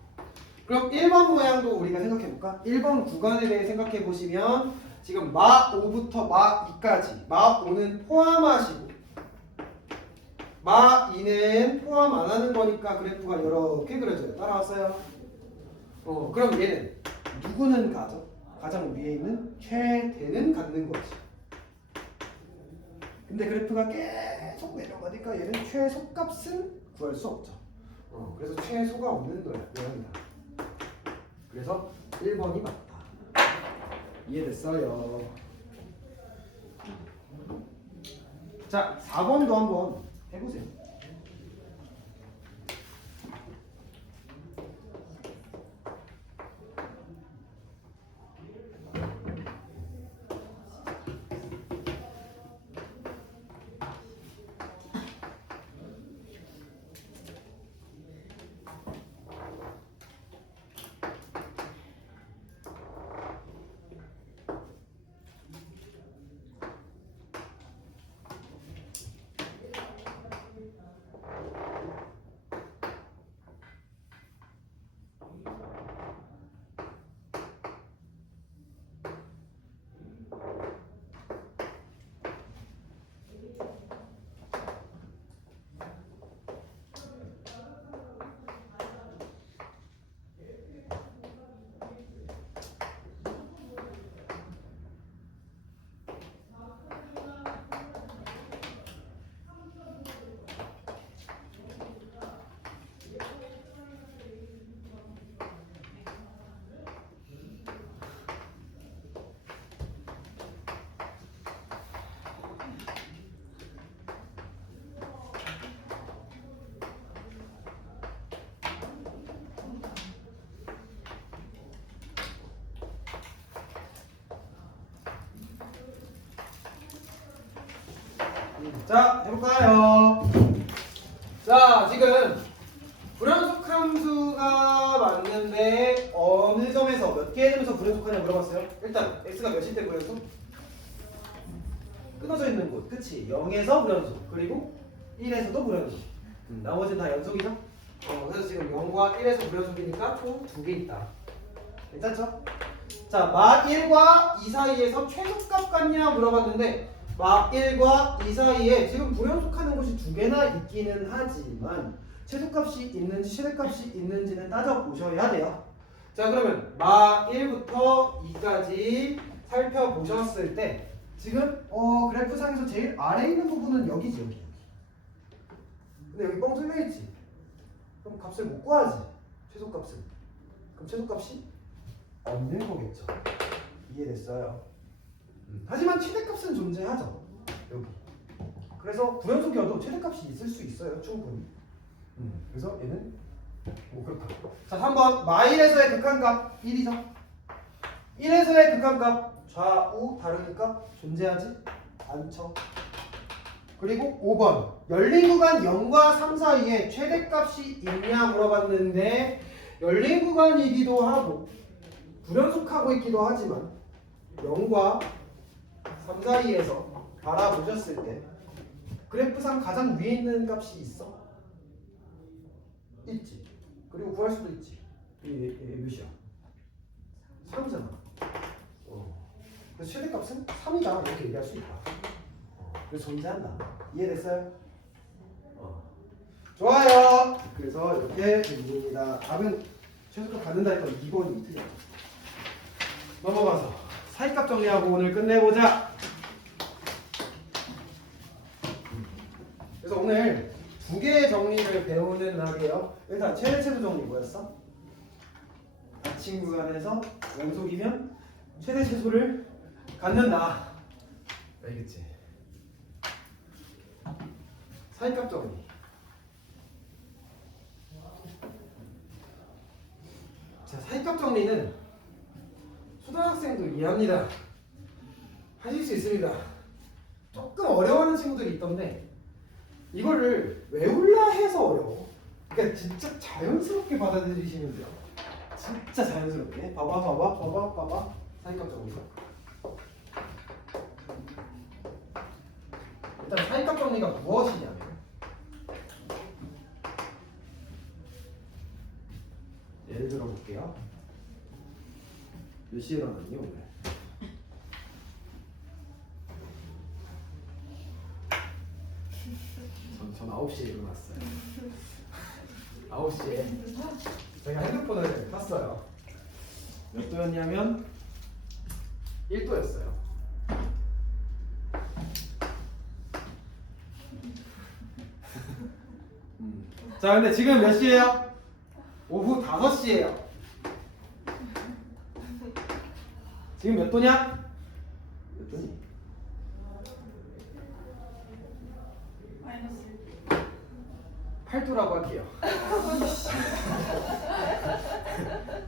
그럼 1번 모양도 우리가 생각해볼까? 1번 구간에 대해 생각해보시면 지금 마 5부터 마 2까지 마 5는 포함하시고 마 2는 포함 안 하는 거니까 그래프가 이렇게 그려져요. 따라왔어요? 그럼 얘는 누구는 가죠? 가장 위에 있는 최대는 갖는 거지. 근데 그래프가 계속 내려가니까 얘는 최소값은 구할 수 없죠. 그래서 최소가 없는 모양이다. 그래서 1번이 맞다. 이해됐어요? 자, 4번도 한번 해보세요. 자, 해볼까요? 자, 지금 불연속 함수가 맞는데 어느 점에서 몇 개의 점에서 불연속하냐 물어봤어요. 일단 x가 몇일 때 불연속? 끊어져 있는 곳, 그치? 0에서 불연속, 그리고 1에서도 불연속. 나머지는 다 연속이죠? 그래서 지금 0과 1에서 불연속이니까 총 2개 있다. 괜찮죠? 자, 마 1과 2 사이에서 최소값 같냐 물어봤는데 마 1과 2 사이에 지금 불연속하는 곳이 2개나 있기는 하지만 최소값이 있는지 최대값이 있는지는 따져보셔야 돼요. 자, 그러면 마 1부터 2까지 살펴보셨을 때 지금 그래프상에서 제일 아래에 있는 부분은 여기지, 여기. 근데 여기 뻥 뚫려있지. 그럼 값을 못 구하지, 최소값은. 그럼 최소값이 없는 거겠죠. 이해됐어요? 하지만 최대값은 존재하죠, 여기. 그래서 불연속이어도 최대값이 있을 수 있어요, 충분히. 그래서 얘는 뭐 그렇다. 자, 3번 마일에서의 극한값 1이죠. 1에서의 극한값 좌우 다르니까 존재하지 않죠. 그리고 5번 열린 구간 0과 3 사이에 최대값이 있냐 물어봤는데 열린 구간이기도 하고 불연속하고 있기도 하지만 0과 3 사이에서 바라보셨을 때 그래프상 가장 위에 있는 값이 있어? 있지. 그리고 구할 수도 있지. 이게 몇이야? 3이잖아. 그래서 최대값은 3이다 이렇게 얘기할 수 있다. 그래서 존재한다. 이해됐어요? 좋아요. 그래서 이렇게 됩니다. 답은 최소값 갖는다 했던 2번이 틀려. 넘어가서 사이값 정리하고 오늘 끝내보자. 그래서 오늘 2개의 정리를 배우는 날이에요. 일단 최대 정리 뭐였어? 닫힌 구간에서 연속이면 최대 최소를 갖는다. 알겠지? 사이값 정리. 자, 사이값 정리는 초등학생도 이해합니다. 하실 수 있습니다. 조금 어려워하는 친구들이 있던데 이거를 외울라 해서 어려워. 그러니까 진짜 자연스럽게 받아들이시면 돼요. 진짜 자연스럽게. 봐봐. 사이값 정리. 일단 사이값 정리가 무엇이냐면 예를 들어 볼게요. 몇 시에 일어났니 오늘? 전 9시에 일어났어요. 9시에 제가 핸드폰을 탔어요. 몇 도였냐면 1도였어요. 자, 근데 지금 몇 시예요? 오후 5시예요. 지금 몇 도냐? 몇 도니? 마이너스 8도라고 할게요.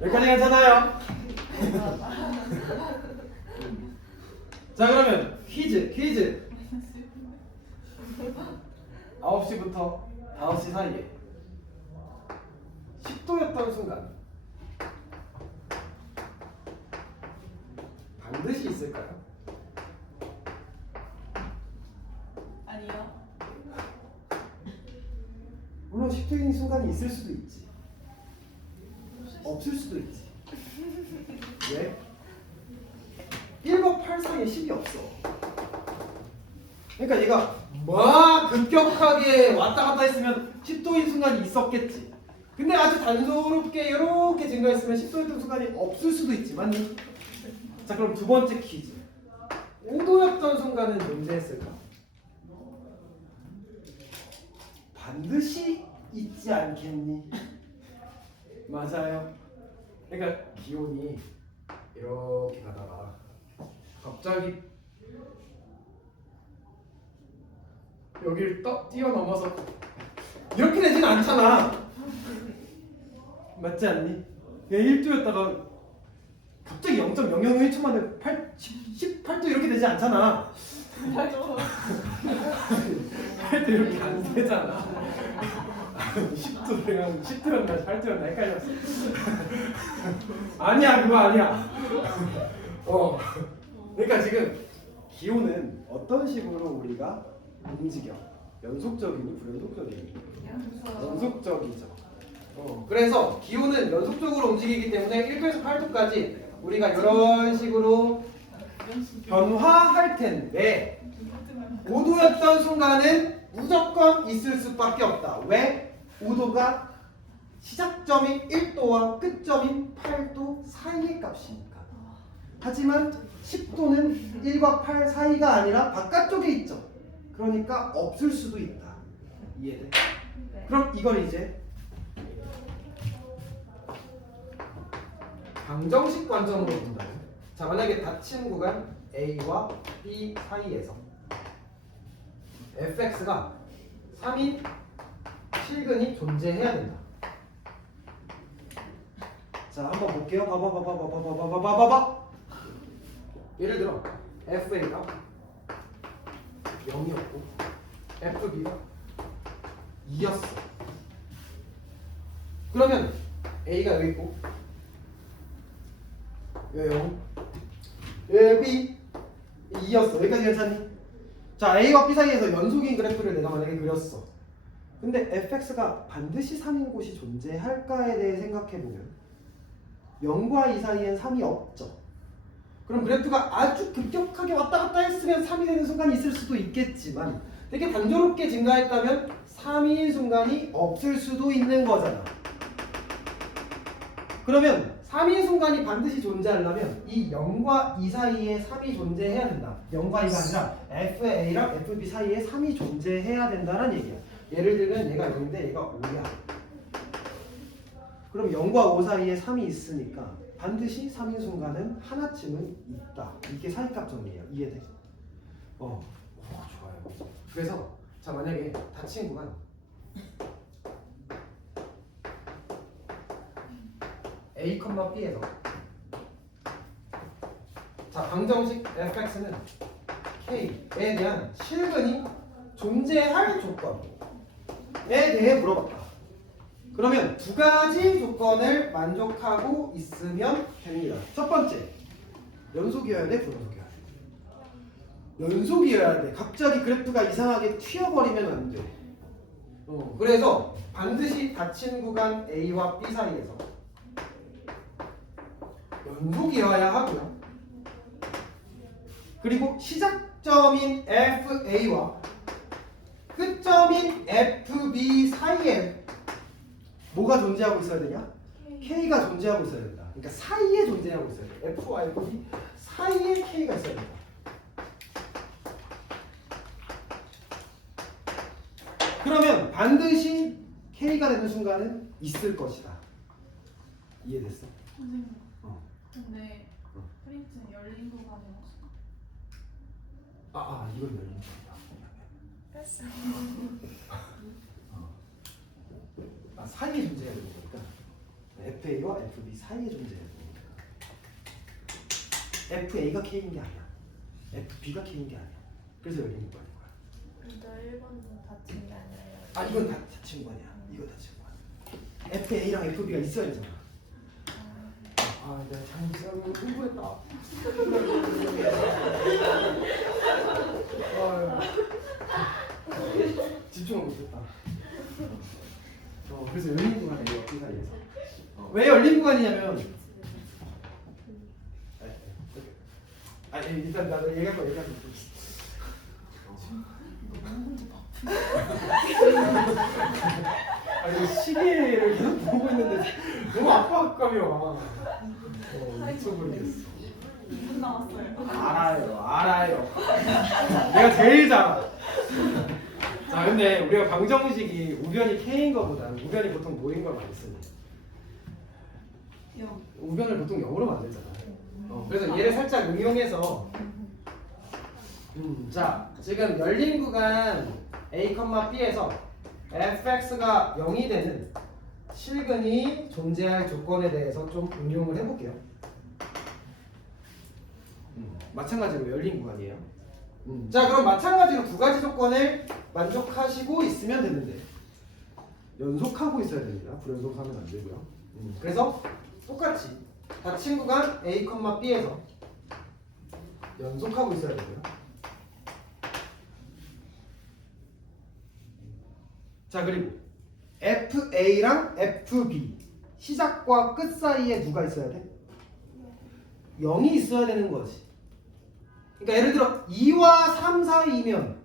여기까지 괜찮아요? 자, 그러면 퀴즈. 9시부터 5시 사이에 10도였던 순간 반드시 있을까요? 아니요. 물론 10도인 순간이 있을 수도 있지. 없을 수도 있지. 왜? 1법 8상에 10이 없어. 그러니까 얘가 막 급격하게 왔다 갔다 했으면 10도인 순간이 있었겠지. 근데 아주 단조롭게 이렇게 증가했으면 10도였던 순간이 없을 수도 있지만. 자, 그럼 두 번째 퀴즈. 5도였던 순간은 존재했을까? 반드시 있지 않겠니? 맞아요. 그러니까 기온이 이렇게 가다가 갑자기 여기를 뛰어넘어서 이렇게 되진 않잖아. 맞지 않니? 그냥 1도였다가 갑자기 0.001초 만에 18도 이렇게 되지 않잖아. 8도 이렇게 안 되잖아. 10도랑 10도였나 8도였나 헷갈렸어. 아니야 그거 아니야. 그러니까 지금 기호는 어떤 식으로 우리가 움직여? 연속적이니 불연속적이니? 연속적이죠. 그래서 기호는 연속적으로 움직이기 때문에 1도에서 8도까지 우리가 이런 식으로 변화할 텐데 5도였던 순간은 무조건 있을 수밖에 없다. 왜? 5도가 시작점인 1도와 끝점인 8도 사이의 값이니까. 하지만 10도는 1과 8 사이가 아니라 바깥쪽에 있죠. 그러니까 없을 수도 있다. 이해돼? 네. 그럼 이걸 이제 방정식 관점으로 본다면, 자 만약에 닫힌 구간 A와 B 사이에서 fx가 3인 실근이 존재해야 된다. 자 한번 볼게요. 봐봐. 예를 들어 FA가 0이었고 FB가 2였어. 그러면 A가 여기 있고 왜 0? 왜 B 2였어. 여기까지 괜찮니? 자 A와 B 사이에서 연속인 그래프를 내가 만약에 그렸어. 근데 fx가 반드시 3인 곳이 존재할까에 대해 생각해보면 0과 2 사이엔 3이 없죠. 그럼 그래프가 아주 급격하게 왔다 갔다 했으면 3이 되는 순간이 있을 수도 있겠지만 되게 단조롭게 증가했다면 3인 순간이 없을 수도 있는 거잖아. 그러면 3인 순간이 반드시 존재하려면 이 0과 2 사이에 3이 존재해야 된다. 0과 2가 아니라 FA랑 FB 사이에 3이 존재해야 된다는 얘기야. 예를 들면 얘가 0인데 얘가 5야. 그럼 0과 5 사이에 3이 있으니까 반드시 3인 순간은 하나쯤은 있다. 이게 사이값 정리예요. 이해돼? 좋아요. 그래서 자 만약에 닫힌 구간 A, B에서 자 방정식 fx는 k에 대한 실근이 존재할 조건에 대해 물어봤다. 그러면 두 가지 조건을 만족하고 있으면 됩니다. 첫 번째, 연속이어야 돼, 불연속이어야 돼? 연속이어야 돼. 갑자기 그래프가 이상하게 튀어버리면 안 돼. 그래서 반드시 닫힌 구간 A와 B 사이에서 연속이어야 하고요. 그리고 시작점인 FA와 끝점인 FB 사이에 뭐가 존재하고 있어야 되냐? K가 존재하고 있어야 된다. 그러니까 사이에 존재하고 있어야 돼. F와 FB 사이에 K가 있어야 된다. 그러면 반드시 K가 되는 순간은 있을 것이다. 이해됐어? 선생님. 어. 근데 프린트는 열린 구간이 없어. 이건 열린 거다. 뺐어. 사이에 존재해야 되는 거니까 FA와 FB 사이에 존재해야 되니까 FA가 K인 게 아니야. FB가 K인 게 아니야. 그래서 열린 구간인 거야. 근데 1번은 닫힌 게 아니라 이건 닫힌 구간이야. 이거 닫힌 구간. FA랑 FB가 있어야 되잖아. 내가 잘못 공부했다. 집중을 못했다. 그래서 열린 구간이에요. 그 사이에서. 왜 열린 구간이냐면 일단 나도 얘기할 거. 이거 시계를 계속 보고 있는데 너무 압박감이야. 미쳐버리겠어. 2분 남았어요. 알아요. 내가 제일 잘 알아. 자, 근데 우리가 방정식이 우변이 K인 것보다 우변이 보통 뭐인 걸 많이 쓰니? 우변을 보통 0으로 만들잖아. 그래서 얘를 살짝 응용해서 자, 지금 열린 구간 A, B에서 fx가 0이 되는 실근이 존재할 조건에 대해서 좀 응용을 해볼게요. 마찬가지로 열린 구간이에요. 자, 그럼 마찬가지로 두 가지 조건을 만족하시고 있으면 되는데 연속하고 있어야 됩니다. 불연속하면 안 되고요. 그래서 똑같이 닫힌 구간 A, B에서 연속하고 있어야 되고요. 자, 그리고 FA랑 FB 시작과 끝 사이에 누가 있어야 돼? 0이 있어야 되는 거지. 그러니까 예를 들어 2와 3 사이면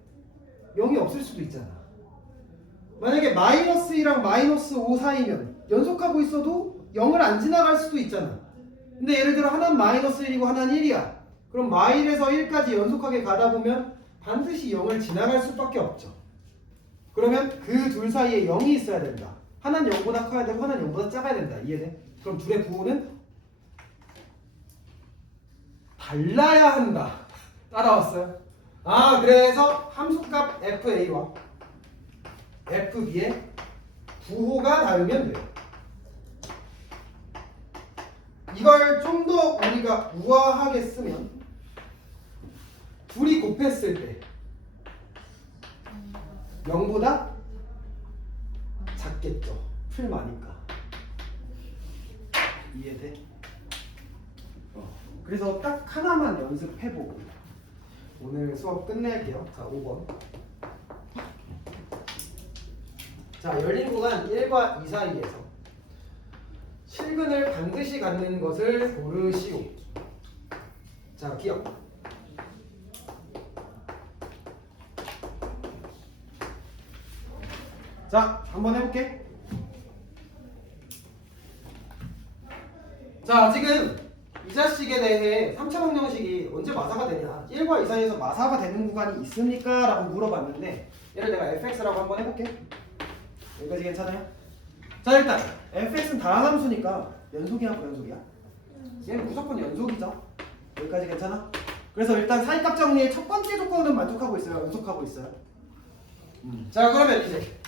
0이 없을 수도 있잖아. 만약에 마이너스 2랑 마이너스 5 사이면 연속하고 있어도 0을 안 지나갈 수도 있잖아. 근데 예를 들어 하나는 마이너스 1이고 하나는 1이야. 그럼 마일에서 1까지 연속하게 가다 보면 반드시 0을 지나갈 수밖에 없죠. 그러면 그 둘 사이에 0이 있어야 된다. 하나는 0보다 커야 되고 하나는 0보다 작아야 된다. 이해돼? 그럼 둘의 부호는 달라야 한다. 따라왔어요? 아, 그래서 함수값 FA와 FB의 부호가 다르면 돼요. 이걸 좀 더 우리가 우아하게 쓰면 둘이 곱했을 때 0보다 작겠죠. 풀마니까. 이해돼? 그래서 딱 하나만 연습해보고 오늘 수업 끝낼게요. 자, 5번. 자, 열린 구간 1과 2 사이에서 실근을 반드시 갖는 것을 고르시오. 자, 기억. 자, 한번 해볼게. 자, 지금 이 자식에 대해 3차 방정식이 언제 마사가 되냐, 1과 2 사이에서 마사가 되는 구간이 있습니까? 라고 물어봤는데 얘를 내가 fx라고 한번 해볼게. 여기까지 괜찮아요? 자, 일단 fx는 다항함수니까 연속이야 불연속이야? 얘는 무조건 연속이죠. 여기까지 괜찮아? 그래서 일단 사이값 정리의 첫 번째 조건은 만족하고 있어요? 연속하고 있어요? 자, 그러면 이제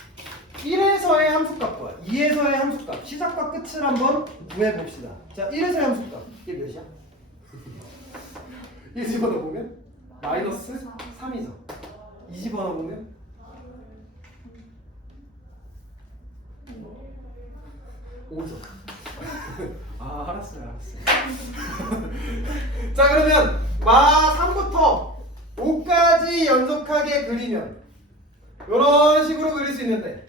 1에서의 함수값과 2에서의 함수값 시작과 끝을 한번 구해봅시다. 자, 1에서의 함수값 이게 몇이야? 1 집어넣어보면 마이너스 3이죠. 2 집어넣어보면 5죠. 아, 알았어요. 자, 그러면 마 3부터 5까지 연속하게 그리면 이런 식으로 그릴 수 있는데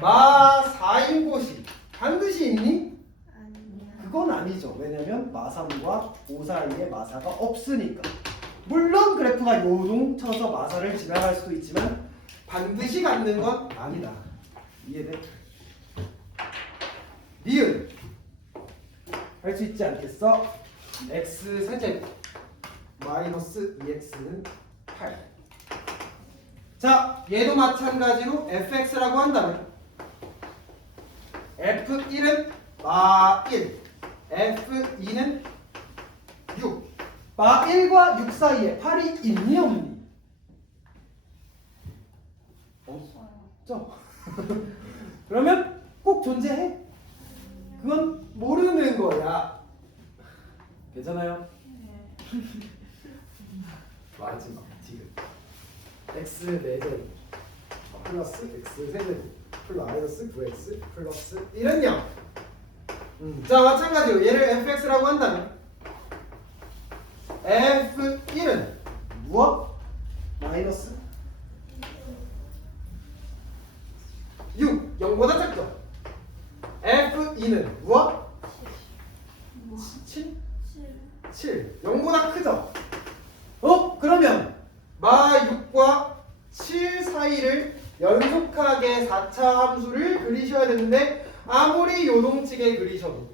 마 4인 곳이 반드시 있니? 아니야. 그건 아니죠. 왜냐면 마 3과 5 사이에 마사가 없으니까. 물론 그래프가 요동쳐서 마사를 지나갈 수도 있지만 반드시 갖는 건 아니다. 이해돼? 니은 할 수 있지 않겠어? x 세제곱 마이너스 2x는 8. 자, 얘도 마찬가지로 fx라고 한다면 f1은 마 1, f2는 6. 마 1과 6 사이에 8이 있니 없니? 없죠. 그러면 꼭 존재해? 그건 모르는 거야. 괜찮아요? 네. 마지막 지금 x 4제곱 플러스 x 세제곱 플러스 9x 플러스 1은 0. 자, 마찬가지로 얘를 fx라고 한다면 f1은 무엇? 마이너스 6, 0보다 작죠? f2는 무엇? 7? 7, 0보다 크죠? 그러면 마 6과 7 사이를 연속하게 4차 함수를 그리셔야 되는데 아무리 요동치게 그리셔도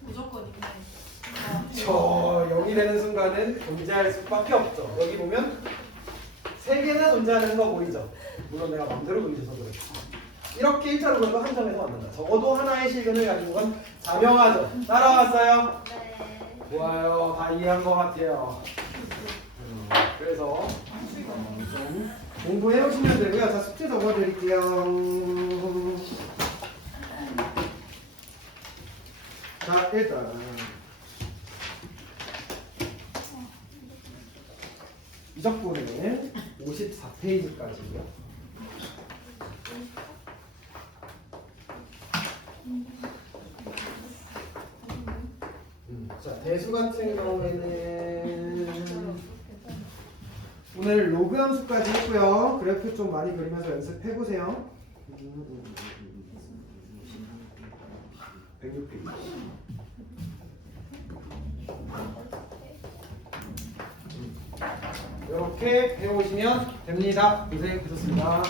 무조건 있네. 저 0이 되는 순간은 존재할 수밖에 없죠. 여기 보면 3개나 존재하는 거 보이죠? 물론 내가 마음대로 그리셔서 그래. 이렇게 일자로 그려도 한 점에서 만난다. 적어도 하나의 실근을 가지고 건 자명하죠. 따라왔어요? 네. 좋아요. 다 이해한 것 같아요. 그래서 좀 공부해 오시면 되고요. 자, 숙제 적어드릴게요. 자, 일단 이적분은 54페이지까지고요. 자, 대수 같은 경우에는 오늘 로그 함수까지 했고요. 그래프 좀 많이 그리면서 연습해 보세요. 106페이지. 이렇게 배워오시면 됩니다. 고생하셨습니다.